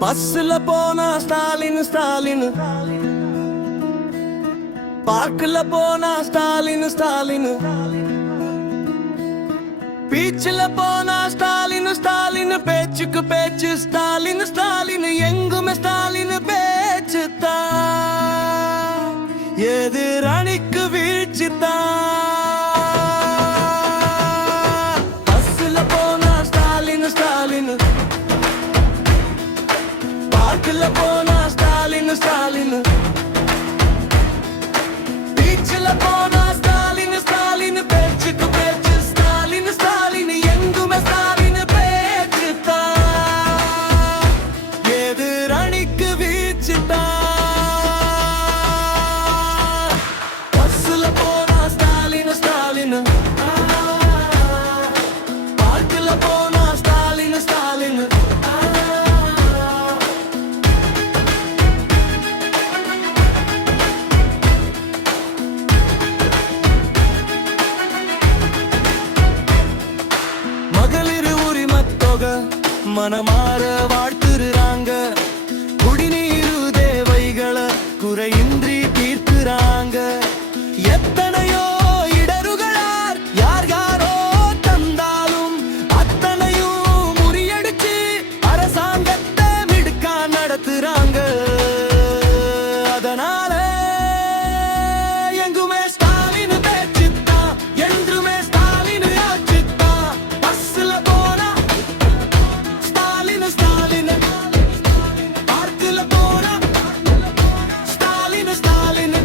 பஸ்ல போனா ஸ்டாலின் ஸ்டாலின், பார்க்கல போனா ஸ்டாலின் ஸ்டாலின், பீச்சில் போனா ஸ்டாலின் ஸ்டாலின், பேச்சுக்கு பேச்சு ஸ்டாலின் ஸ்டாலின், எங்குமே ஸ்டாலின் பேச்சு தான், எதிரணிக்கு வீழ்ச்சி தான். பஸ்ல போனா ஸ்டாலின் ஸ்டாலின், பார்க்கல போனா ஸ்டாலின் ஸ்டாலின், பீச்சில் போனா ஸ்டாலின் ஸ்டாலின், பேச்சுக்கு பேச்சு ஸ்டாலின் ஸ்டாலின், எங்குமே ஸ்டாலின் பேச்சு தான், எதிரணிக்கு வீழ்ச்சி தான். பஸ்ல போனா ஸ்டாலின் ஸ்டாலின், பார்க்கல போனா ஸ்டாலின் ஸ்டாலின், மகளிர் உரிமத்தொகை மனமாற வாழ்த்துறாங்க, குடிநீரு தேவைகளை குறையின்றி தீர்க்கிறாங்க. எத்தனையோ இடருகளார் யார் யாரோ தந்தாலும் அத்தனையும் முறியடிச்சு அரசாங்கத்தை மிடுக்கா நடத்துறாங்க. அதனால எங்குமே ஸ்டாலின் பேச்சுத்தான், என்றுமே ஸ்டாலின் ஆட்சித்தான். பஸ்ல போனா ஸ்டாலின் ஸ்டாலின், பார்க்கல போனா ஸ்டாலின் ஸ்டாலின்,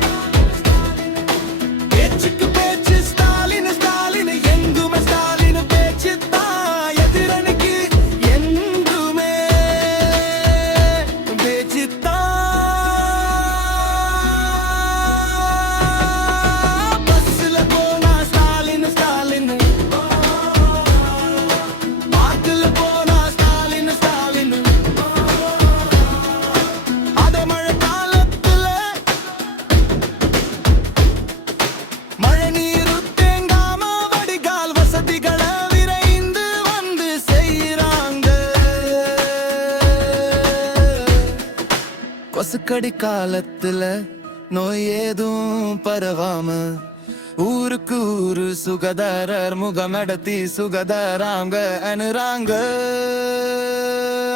பேச்சுக்கு பேச்சு ஸ்டாலின் ஸ்டாலின், எங்குமே ஸ்டாலின் பேச்சுத்தான், எதிரணிக்கு என்றுமே பேச்சுத்தான். பஸ்ல போனா ஸ்டாலின் ஸ்டாலின், பார்க்கல போனா ஸ்டாலின் ஸ்டாலின், அத மழை காலத்துல மழை நீரு தேங்காம வடிகால் வசதிகளை விரைந்து வந்து செய்யறாங்க. கொசுக்கடி காலத்துல நோய் ஏதும் பரவாம ஊருக்கு ஊரு சுகதாரர் முகமடத்தி சுகதாராங்க அனுறாங்க.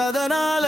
அதனால